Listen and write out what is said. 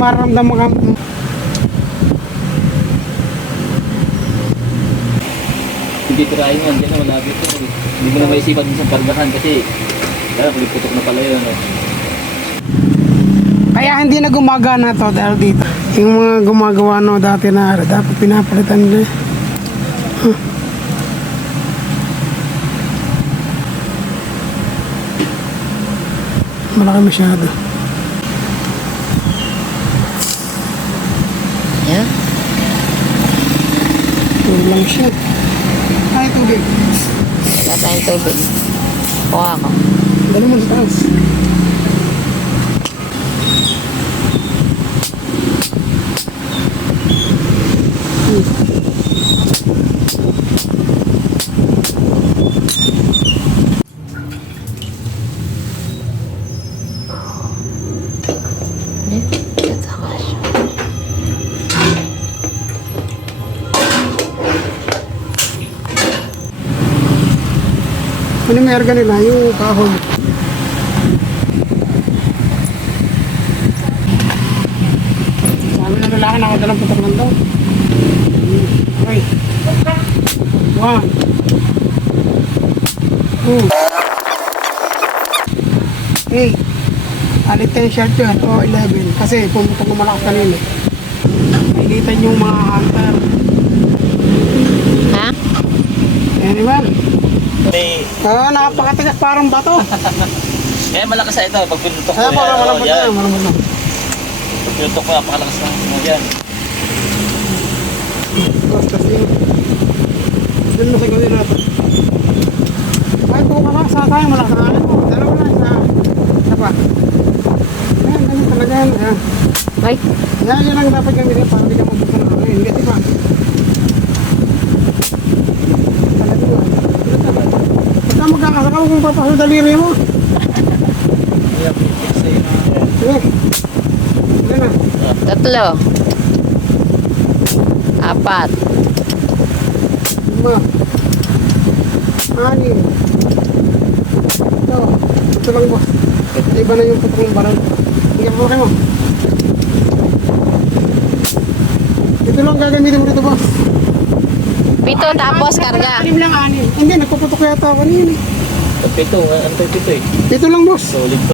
mararamdaman ka. Hindi tirahin yan, dyan na wala dito. Hindi mo na maisipan din sa pargahan kasi putok na pala yun. Kaya hindi na gumagana to dahil dito. Yung mga gumagawa no dati na dapat pinapalitan nila. Malaki masyado. Yan. Tubig lang siya. Ay, tubig. Wala tayong tubig. Kuha ko. Dali mo sa taas. Ito ka siya. Ano may arga nila? Yung kahoy. Sabi na lalaki na ako dalang putok lang daw. Okay. 1 2 8 alit 10 shot yun o 11 kasi pumutok ng malakas kanina. Nailitan yung mga hunter. Ha? Anyone? May... Oo, nakapakatigas parang bato. Eh, malakas na ito. Pag pinutok Kaya ko parang yan. malambot na, malambot na. Pag pinutok ko, napakalakas na mo dyan. Tapos yun. Doon mo sa gawin natin. Ay, buka ka sa tayo, malakas na alin mo. Dalawa na, isa pa. Ayan, ganun talaga yan. Ayan. Ay, Yan, yun lang dapat gamitin para hindi ka mabuka ng hangin. Kasi pa. Talaga yun. Basta magkakasaka mo kung papasok daliri mo. Sige. Sige na. 3. 4. 5. 6. Ito lang boss. Iba na yung putok ng barang. Hinggan mo kayo. Ito lang gagamitin mo dito boss. 7 tapos karga. 6 lang 6. Hindi, nagpuputok yata ako rin. Pag pito, ano tayo pito eh? Ito lang boss. Solid.